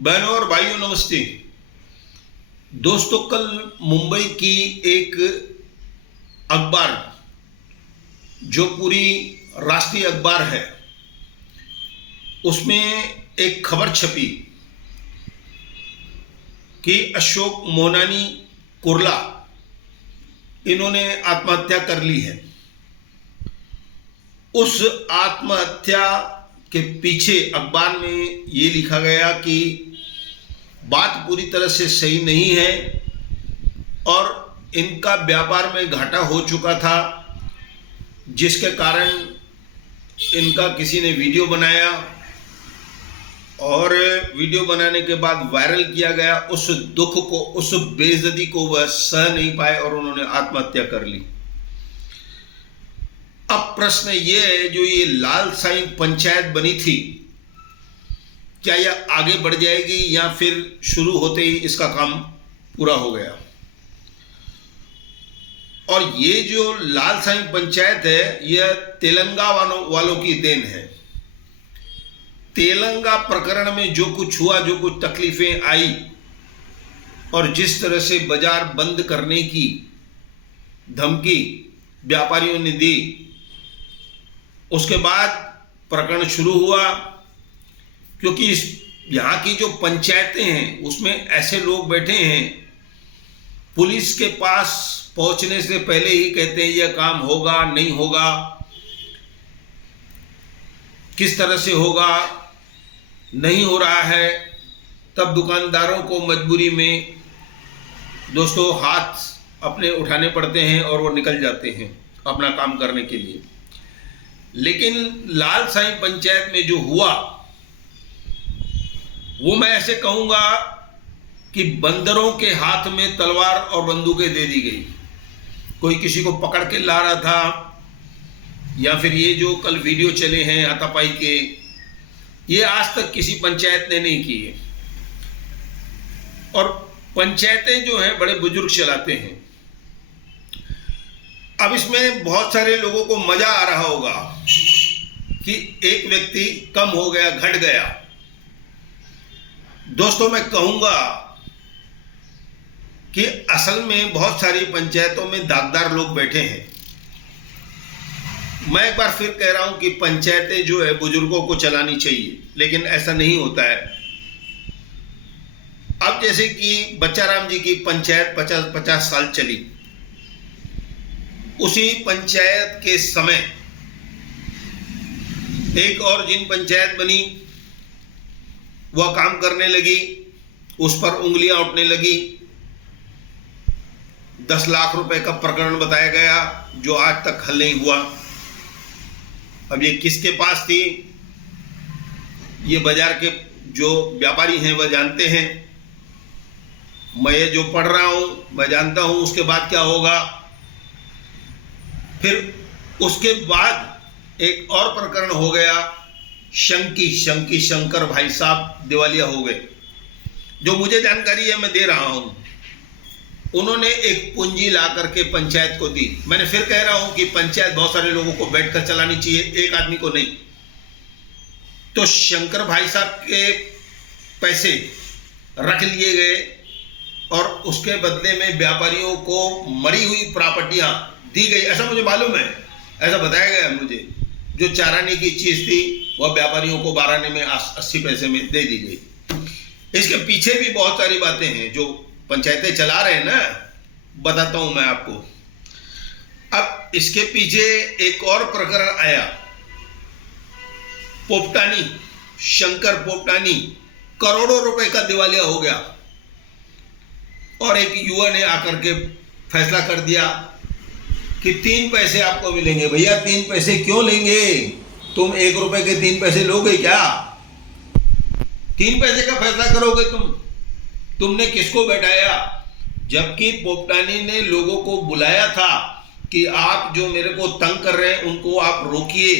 बहनों और भाइयों नमस्ते। दोस्तों, कल मुंबई की एक अखबार जो पूरी राष्ट्रीय अखबार है, उसमें एक खबर छपी कि अशोक मोनानी कुर्ला इन्होंने आत्महत्या कर ली है। उस आत्महत्या के पीछे अखबार में ये लिखा गया कि बात पूरी तरह से सही नहीं है और इनका व्यापार में घाटा हो चुका था, जिसके कारण इनका किसी ने वीडियो बनाया और वीडियो बनाने के बाद वायरल किया गया। उस दुख को, उस बेइज्जती को वह सह नहीं पाए और उन्होंने आत्महत्या कर ली। अब प्रश्न ये है, जो ये लाल साईं पंचायत बनी थी, क्या यह आगे बढ़ जाएगी या फिर शुरू होते ही इसका काम पूरा हो गया? और ये जो लाल साईं पंचायत है, यह तेलंगाना वालों की देन है। तेलंगा प्रकरण में जो कुछ हुआ, जो कुछ तकलीफें आई और जिस तरह से बाजार बंद करने की धमकी व्यापारियों ने दी, उसके बाद प्रकरण शुरू हुआ। क्योंकि यहाँ की जो पंचायतें हैं उसमें ऐसे लोग बैठे हैं, पुलिस के पास पहुंचने से पहले ही कहते हैं यह काम होगा नहीं होगा, किस तरह से होगा, नहीं हो रहा है। तब दुकानदारों को मजबूरी में दोस्तों हाथ अपने उठाने पड़ते हैं और वो निकल जाते हैं अपना काम करने के लिए। लेकिन लाल साईं पंचायत में जो हुआ, वो मैं ऐसे कहूंगा कि बंदरों के हाथ में तलवार और बंदूकें दे दी गई। कोई किसी को पकड़ के ला रहा था, या फिर ये जो कल वीडियो चले हैं हाथापाई के, ये आज तक किसी पंचायत ने नहीं की है। और पंचायतें जो हैं बड़े बुजुर्ग चलाते हैं। अब इसमें बहुत सारे लोगों को मजा आ रहा होगा कि एक व्यक्ति कम हो गया, घट गया। दोस्तों, मैं कहूंगा कि असल में बहुत सारी पंचायतों में दागदार लोग बैठे हैं। मैं एक बार फिर कह रहा हूं कि पंचायतें जो है बुजुर्गों को चलानी चाहिए, लेकिन ऐसा नहीं होता है। अब जैसे कि बच्चाराम जी की पंचायत 50 साल चली, उसी पंचायत के समय एक और जिन पंचायत बनी वह काम करने लगी, उस पर उंगलियां उठने लगी। 10 लाख रुपए का प्रकरण बताया गया जो आज तक हल नहीं हुआ। अब ये किसके पास थी, ये बाजार के जो व्यापारी हैं वह जानते हैं। मैं ये जो पढ़ रहा हूं मैं जानता हूं उसके बाद क्या होगा। फिर उसके बाद एक और प्रकरण हो गया, शंकी शंकर भाई साहब दिवालिया हो गए। जो मुझे जानकारी है मैं दे रहा हूं। उन्होंने एक पूंजी ला करके पंचायत को दी। मैंने फिर कह रहा हूं कि पंचायत बहुत सारे लोगों को बैठकर चलानी चाहिए, एक आदमी को नहीं। तो शंकर भाई साहब के पैसे रख लिए गए और उसके बदले में व्यापारियों को मरी हुई प्रॉपर्टियां दी गई, ऐसा मुझे मालूम है, ऐसा बताया गया मुझे। जो चाराने की चीज थी वह व्यापारियों को 12 आने में 80 पैसे में दे दी गई। इसके पीछे भी बहुत सारी बातें हैं जो पंचायतें चला रहे हैं ना, बताता हूं मैं आपको। अब इसके पीछे एक और प्रकरण आया, पोपटानी, शंकर पोपटानी करोड़ों रुपए का दिवालिया हो गया और एक युवा ने आकर के फैसला कर दिया कि 3 पैसे आपको मिलेंगे। भैया 3 पैसे क्यों लेंगे? तुम 1 रुपए के 3 पैसे लोगे क्या? 3 पैसे का फैसला करोगे तुमने किसको बैठाया? जबकि पोपटानी ने लोगों को बुलाया था कि आप जो मेरे को तंग कर रहे हैं उनको आप रोकिए,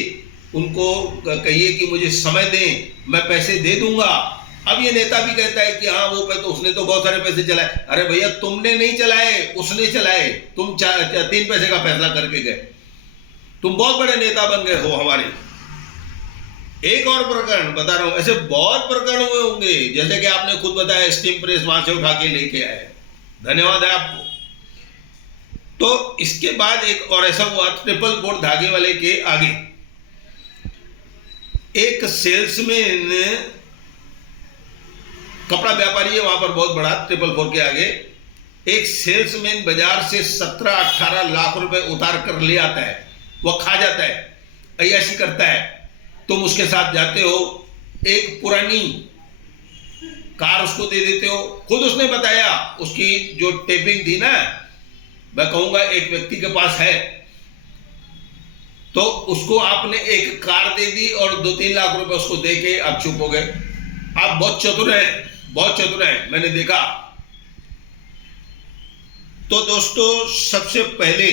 उनको कहिए कि मुझे समय दें, मैं पैसे दे दूंगा। अब ये नेता भी कहता है कि हाँ वो तो उसने तो बहुत सारे पैसे चलाए। अरे भैया, तुमने नहीं चलाए, उसने चलाए। तुम 3 पैसे का फैसला करके गए। तुम बहुत बड़े नेता बन गए हो हमारे। एक और प्रकरण बता रहा हूं, ऐसे बहुत प्रकरण हुए होंगे, जैसे कि आपने खुद बताया स्टीम प्रेस वहां से उठा के लेके आए, धन्यवाद है आपको। तो इसके बाद एक और ऐसा हुआ, ट्रिपल बोर्ड धागे वाले के आगे एक सेल्समैन, कपड़ा व्यापारी है वहां पर बहुत बड़ा, ट्रिपल फोर के आगे एक सेल्समैन बाजार से 17-18 लाख रुपए उतार कर ले आता है, वह खा जाता है, अय्याशी करता है। तुम उसके साथ जाते हो, एक पुरानी कार उसको दे देते हो। खुद उसने बताया, उसकी जो टेपिंग थी ना, मैं कहूंगा एक व्यक्ति के पास है, तो उसको आपने एक कार दे दी और 2-3 लाख रुपए उसको दे के आप चुप हो गए। आप बहुत चतुर हैं, बहुत चतुर हैं, मैंने देखा। तो दोस्तों, सबसे पहले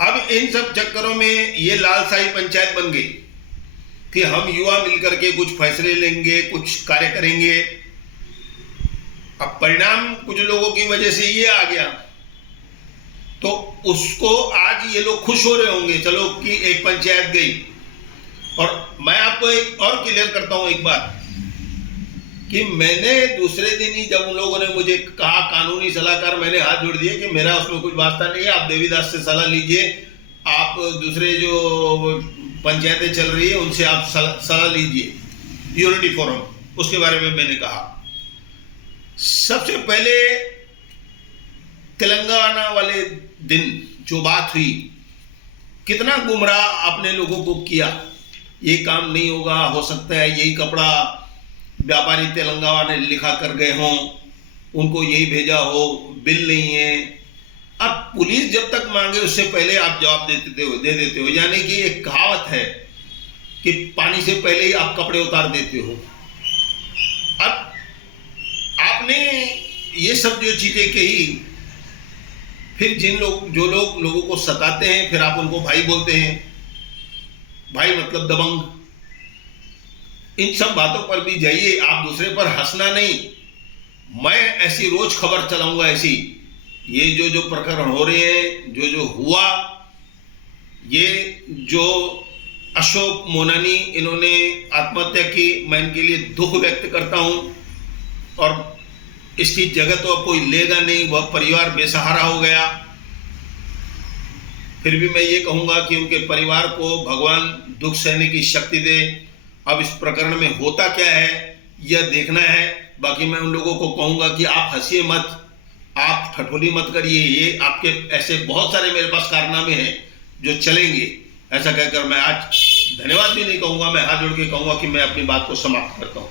अब इन सब चक्करों में ये लालसाई पंचायत बन गई कि हम युवा मिलकर के कुछ फैसले लेंगे, कुछ कार्य करेंगे। अब परिणाम कुछ लोगों की वजह से ये आ गया, तो उसको आज ये लोग खुश हो रहे होंगे, चलो कि एक पंचायत गई। और मैं आपको एक और क्लियर करता हूं एक बात, कि मैंने दूसरे दिन ही जब उन लोगों ने मुझे कहा कानूनी सलाहकार, मैंने हाथ जोड़ दिए कि मेरा उसमें कुछ वास्ता नहीं है, आप देवीदास से सलाह लीजिए, आप दूसरे जो पंचायतें चल रही है उनसे आप सलाह लीजिए, यूनिटी फोरम, उसके बारे में मैंने कहा। सबसे पहले तेलंगाना वाले दिन जो बात हुई, कितना गुमराह आपने लोगों को किया, ये काम नहीं होगा, हो सकता है यही कपड़ा व्यापारी तेलंगाना ने लिखा कर गए हों, उनको यही भेजा हो, बिल नहीं है। अब पुलिस जब तक मांगे उससे पहले आप जवाब दे देते हो, यानी कि एक कहावत है कि पानी से पहले ही आप कपड़े उतार देते हो। अब आपने ये सब जो चीजें कही, फिर जो लोग लोगों को सताते हैं, फिर आप उनको भाई बोलते हैं, भाई मतलब दबंग। इन सब बातों पर भी जाइए, आप दूसरे पर हंसना नहीं। मैं ऐसी रोज खबर चलाऊंगा ऐसी, ये जो प्रकरण हो रहे हैं, जो हुआ, ये जो अशोक मोनानी इन्होंने आत्महत्या की, मैं इनके लिए दुख व्यक्त करता हूं। और इसकी जगह तो अब कोई लेगा नहीं, वह परिवार बेसहारा हो गया। फिर भी मैं ये कहूंगा कि उनके परिवार को भगवान दुख सहने की शक्ति दे। अब इस प्रकरण में होता क्या है यह देखना है। बाकी मैं उन लोगों को कहूंगा कि आप हंसिए मत, आप ठठोली मत करिए, ये आपके ऐसे बहुत सारे मेरे पास कारनामे हैं जो चलेंगे। ऐसा कहकर मैं आज धन्यवाद भी नहीं कहूंगा, मैं हाथ जोड़ के कहूंगा कि मैं अपनी बात को समाप्त करता हूं।